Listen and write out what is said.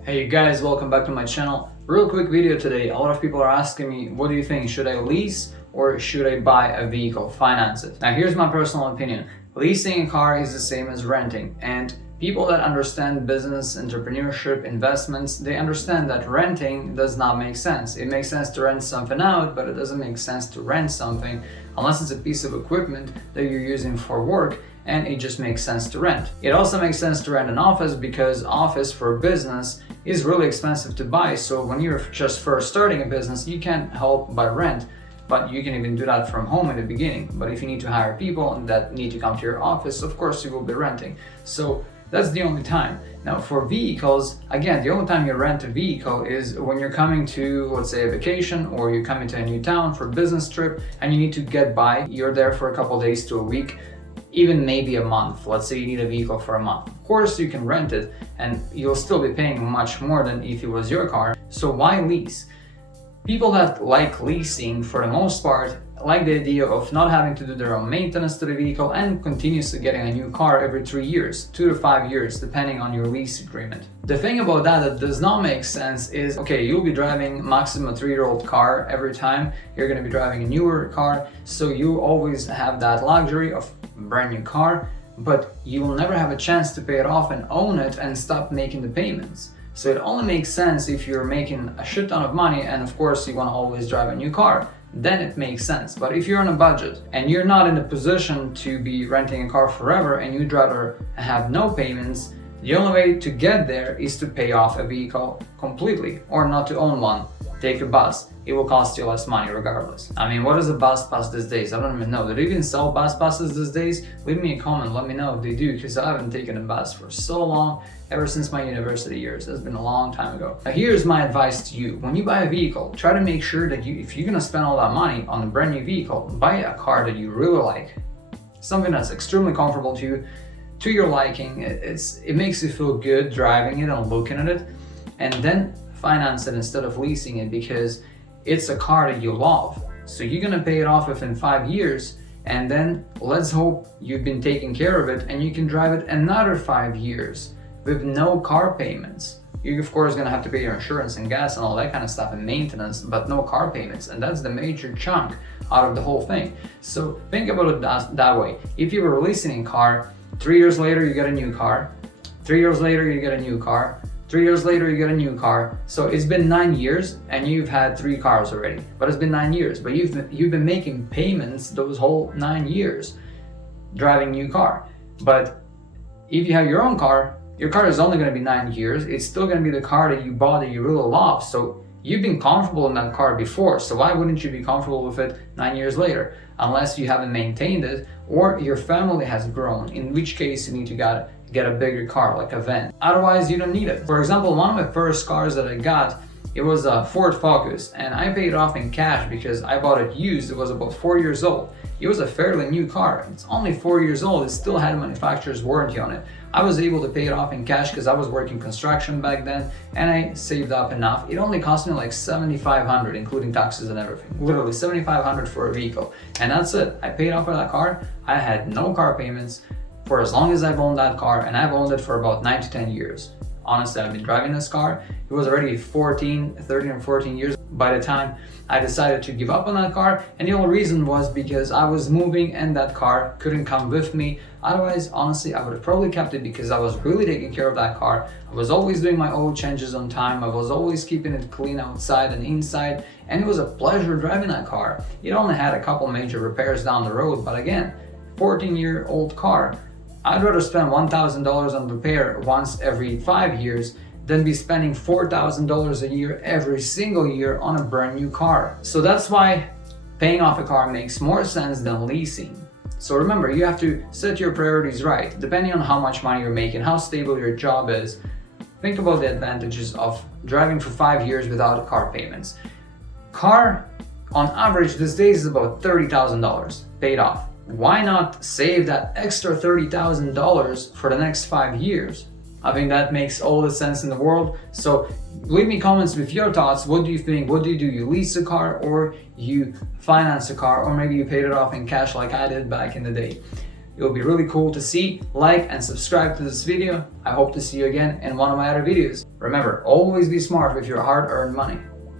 Hey guys, welcome back to my channel. Real quick video today. A lot of people are asking me, what do you think? Should I lease or should I buy a vehicle, finance it? Now here's my personal opinion. Leasing a car is the same as renting, and people that understand business, entrepreneurship, investments, they understand that renting does not make sense. It makes sense to rent something out, but it doesn't make sense to rent something unless it's a piece of equipment that you're using for work, and it just makes sense to rent. It also makes sense to rent an office because office for business is really expensive to buy. So when you're just first starting a business, you can't help but rent, but you can even do that from home in the beginning. But if you need to hire people that need to come to your office, of course you will be renting. So that's the only time. Now for vehicles, again, the only time you rent a vehicle is when you're coming to, let's say, a vacation, or you're coming to a new town for a business trip and you need to get by. You're there for a couple of days to a week, even maybe a month. Let's say you need a vehicle for a month. Of course you can rent it and you'll still be paying much more than if it was your car. So why lease? People that like leasing, for the most part, like the idea of not having to do their own maintenance to the vehicle and continuously getting a new car every 3 years, 2 to 5 years, depending on your lease agreement. The thing about that does not make sense is, okay, you'll be driving maximum a 3-year-old car every time. You're going to be driving a newer car, so you always have that luxury of a brand new car, but you will never have a chance to pay it off and own it and stop making the payments. So it only makes sense if you're making a shit ton of money and of course you want to always drive a new car. Then it makes sense. But if you're on a budget and you're not in a position to be renting a car forever and you'd rather have no payments, the only way to get there is to pay off a vehicle completely or not to own one. Take a bus. It will cost you less money regardless. I mean, what is a bus pass these days? I don't even know. Do they even sell bus passes these days? Leave me a comment, let me know if they do, because I haven't taken a bus for so long, ever since my university years. That's been a long time ago. Now here's my advice to you. When you buy a vehicle, try to make sure that if you're gonna spend all that money on a brand new vehicle, buy a car that you really like. Something that's extremely comfortable to you, to your liking. It makes you feel good driving it and looking at it, and then finance it instead of leasing it, because it's a car that you love. So you're gonna pay it off within 5 years, and then let's hope you've been taking care of it and you can drive it another 5 years with no car payments. You're of course gonna have to pay your insurance and gas and all that kind of stuff and maintenance, but no car payments, and that's the major chunk out of the whole thing. So think about it that way. If you were leasing a car, 3 years later you get a new car, 3 years later you get a new car, 3 years later you get a new car. So it's been 9 years and you've had 3 cars already, but it's been 9 years, but you've been making payments those whole 9 years driving a new car. But if you have your own car, your car is only going to be 9 years. It's still going to be the car that you bought that you really love. So you've been comfortable in that car before, so why wouldn't you be comfortable with it 9 years later? Unless you haven't maintained it or your family has grown, in which case you need to get a bigger car, like a van. Otherwise, you don't need it. For example, one of my first cars that I got, it was a Ford Focus, and I paid it off in cash because I bought it used. It was about 4 years old. It was a fairly new car. It's only 4 years old. It still had a manufacturer's warranty on it. I was able to pay it off in cash because I was working construction back then, and I saved up enough. It only cost me like $7,500, including taxes and everything. Literally $7,500 for a vehicle, and that's it. I paid off for that car. I had no car payments for as long as I've owned that car, and I've owned it for about 9 to 10 years. Honestly, I've been driving this car. It was already 13 or 14 years by the time I decided to give up on that car, and the only reason was because I was moving and that car couldn't come with me. Otherwise, honestly, I would have probably kept it because I was really taking care of that car. I was always doing my oil changes on time. I was always keeping it clean outside and inside, and it was a pleasure driving that car. It only had a couple major repairs down the road, but again, 14-year-old car. I'd rather spend $1,000 on repair once every 5 years than be spending $4,000 a year every single year on a brand new car. So that's why paying off a car makes more sense than leasing. So remember, you have to set your priorities right, depending on how much money you're making, how stable your job is. Think about the advantages of driving for 5 years without car payments. Car, on average these days, is about $30,000 paid off. Why not save that extra $30,000 for the next 5 years? I think that makes all the sense in the world. So leave me comments with your thoughts. What do you think? What do? You lease a car or you finance a car, or maybe you paid it off in cash like I did back in the day? It would be really cool to see. Like and subscribe to this video. I hope to see you again in one of my other videos. Remember, always be smart with your hard-earned money.